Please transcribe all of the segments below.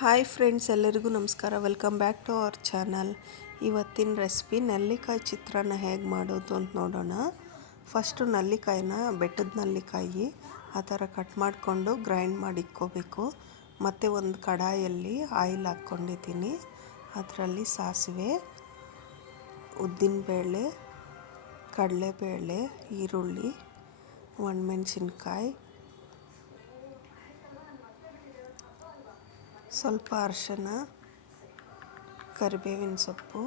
Hi friends, ಎಲ್ಲರಿಗೂ ನಮಸ್ಕಾರ. Welcome back to our channel. ಇವತ್ತಿನ ರೆಸಿಪಿ ನೆಲ್ಲಿಕಾಯಿ ಚಿತ್ರಾನ್ನ ಹೇಗೆ ಮಾಡೋದು ಅಂತ ನೋಡೋಣ. ಫಸ್ಟು ನೆಲ್ಲಿಕಾಯಿನ ಬೆಟ್ಟದ ನೆಲ್ಲಿಕಾಯಿ ಆ ಥರ ಕಟ್ ಮಾಡಿಕೊಂಡು ಗ್ರೈಂಡ್ ಮಾಡಿ ಇಟ್ಕೋಬೇಕು. ಮತ್ತು ಒಂದು ಕಡಾಯಲ್ಲಿ ಆಯಿಲ್ ಹಾಕ್ಕೊಂಡಿದ್ದೀನಿ. ಅದರಲ್ಲಿ ಸಾಸಿವೆ, ಉದ್ದಿನಬೇಳೆ, ಕಡಲೆಬೇಳೆ, ಈರುಳ್ಳಿ, ಒಣಮೆಣಸಿನ್ಕಾಯಿ, ಸ್ವಲ್ಪ ಅರಿಶಿನ, ಕರಿಬೇವಿನ ಸೊಪ್ಪು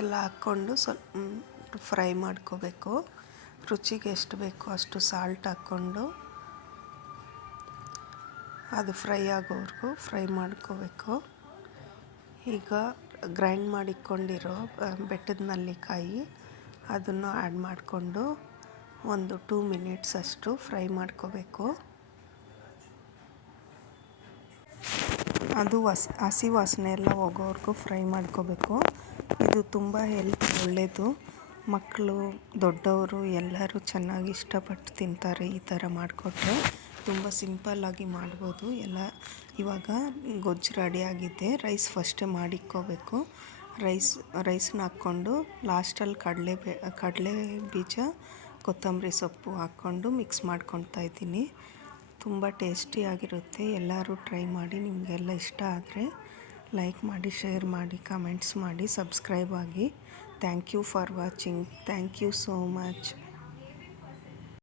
ಎಲ್ಲ ಹಾಕ್ಕೊಂಡು ಸ್ವಲ್ಪ ಫ್ರೈ ಮಾಡ್ಕೋಬೇಕು. ರುಚಿಗೆ ಎಷ್ಟು ಬೇಕೋ ಅಷ್ಟು ಸಾಲ್ಟ್ ಹಾಕ್ಕೊಂಡು ಅದು ಫ್ರೈ ಆಗೋವರೆಗೂ ಫ್ರೈ ಮಾಡ್ಕೋಬೇಕು. ಈಗ ಗ್ರೈಂಡ್ ಮಾಡಿಕೊಂಡಿರೋ ಬೆಟ್ಟದ ನೆಲ್ಲಿಕಾಯಿ ಅದನ್ನು ಆ್ಯಡ್ ಮಾಡಿಕೊಂಡು ಒಂದು 2 ಮಿನಿಟ್ಸ್ ಅಷ್ಟು ಫ್ರೈ ಮಾಡ್ಕೋಬೇಕು. ಅದು ಹಸಿ ವಾಸನೆ ಎಲ್ಲ ಹೋಗೋವರೆಗೂ ಫ್ರೈ ಮಾಡ್ಕೋಬೇಕು. ಇದು ತುಂಬ ಹೆಲ್ತ್ ಒಳ್ಳೆಯದು. ಮಕ್ಕಳು, ದೊಡ್ಡವರು ಎಲ್ಲರೂ ಚೆನ್ನಾಗಿ ಇಷ್ಟಪಟ್ಟು ತಿಂತಾರೆ. ಈ ಥರ ಮಾಡಿಕೊಟ್ರೆ ತುಂಬ ಸಿಂಪಲ್ಲಾಗಿ ಮಾಡ್ಬೋದು. ಇವಾಗ ಗೊಜ್ಜು ರೆಡಿಯಾಗಿದೆ. ರೈಸ್ ಫಸ್ಟೇ ಮಾಡಿಕ್ಕೋಬೇಕು. ರೈಸನ್ನ ಹಾಕ್ಕೊಂಡು ಲಾಸ್ಟಲ್ಲಿ ಕಡಲೆ ಬೀಜ, ಕೊತ್ತಂಬರಿ ಸೊಪ್ಪು ಹಾಕ್ಕೊಂಡು ಮಿಕ್ಸ್ ಮಾಡ್ಕೊತಾ ಇದ್ದೀನಿ. ತುಂಬ ಟೇಸ್ಟಿಯಾಗಿರುತ್ತೆ. ಎಲ್ಲರೂ ಟ್ರೈ ಮಾಡಿ. ನಿಮಗೆಲ್ಲ ಇಷ್ಟ ಆದರೆ ಲೈಕ್ ಮಾಡಿ, ಶೇರ್ ಮಾಡಿ, ಕಮೆಂಟ್ಸ್ ಮಾಡಿ, ಸಬ್ಸ್ಕ್ರೈಬ್ ಆಗಿ. Thank you for watching. Thank you so much.